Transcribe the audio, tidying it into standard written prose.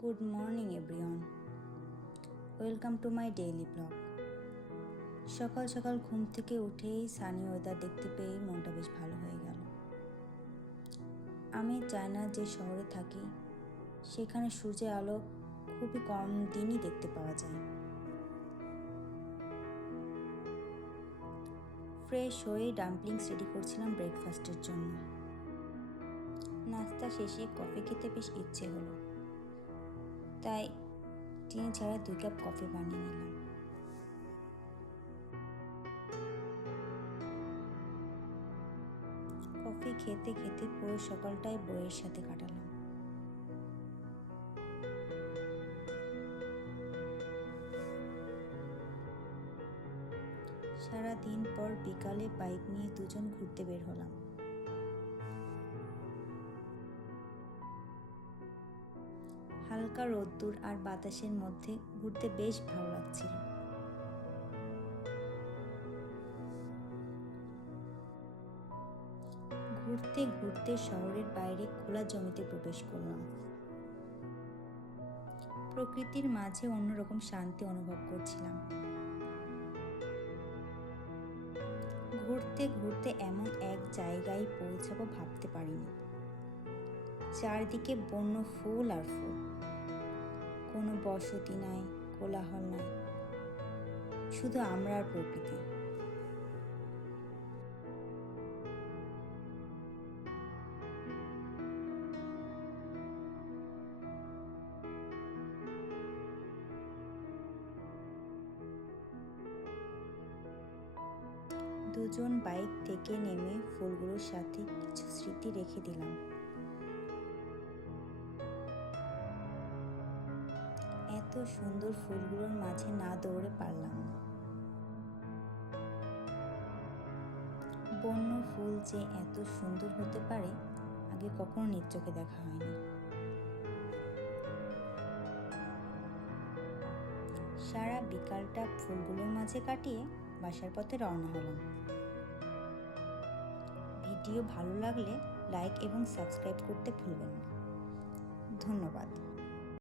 Good morning everyone. Welcome to my daily blog. সকাল সকাল ঘুম থেকে উঠেই সানি ওয়েদার দেখতে পেয়ে মনটা বেশ ভালো হয়ে গেল। আমি চায়না যে শহরে থাকি সেখানে সূর্যের আলো খুবই কম দিনই দেখতে পাওয়া যায়। ফ্রেশ হয়ে ডাম্পলিংস রেডি করছিলাম ব্রেকফাস্টের জন্য। নাস্তা শেষে কফি খেতে বেশ ইচ্ছে হলো, তাই চিনি ছাড়া 2 কাপ কফি বানিয়ে নিলাম। কফি খেতে খেতে পুরো সকালটাই বইয়ের সাথে কাটালাম। সারাদিন পর বিকালে বাইক নিয়ে দুজন ঘুরতে বের হলাম। হালকা রোদ্দুর আর বাতাসের মধ্যে ঘুরতে বেশ ভালো লাগছিল। ঘুরতে ঘুরতে শহরের বাইরে খোলা জমিতে প্রবেশ করলাম। প্রকৃতির মাঝে অন্যরকম শান্তি অনুভব করছিলাম। ঘুরতে ঘুরতে এমন এক জায়গায় পৌঁছাবো ভাবতে পারিনি। চারদিকে বন্য ফুল আর ফুল, কোনো বসতি নাই, কোলাহল নাই, শুধু আমরা আর প্রকৃতি। দুজন বাইক থেকে নেমে ফুলগুলোর সাথে কিছু স্মৃতি রেখে দিলাম। এত সুন্দর ফুলগুলোর মাঝে না দৌড়ে পারলাম না। বন্য ফুল যে এত সুন্দর হতে পারে আগে কখনো নিজ চোখে দেখা হয়নি। সারা বিকালটা ফুলগুলোর মাঝে কাটিয়ে বাসার পথে রওনা হলাম। ভিডিও ভালো লাগলে লাইক এবং সাবস্ক্রাইব করতে ভুলবেন না। ধন্যবাদ।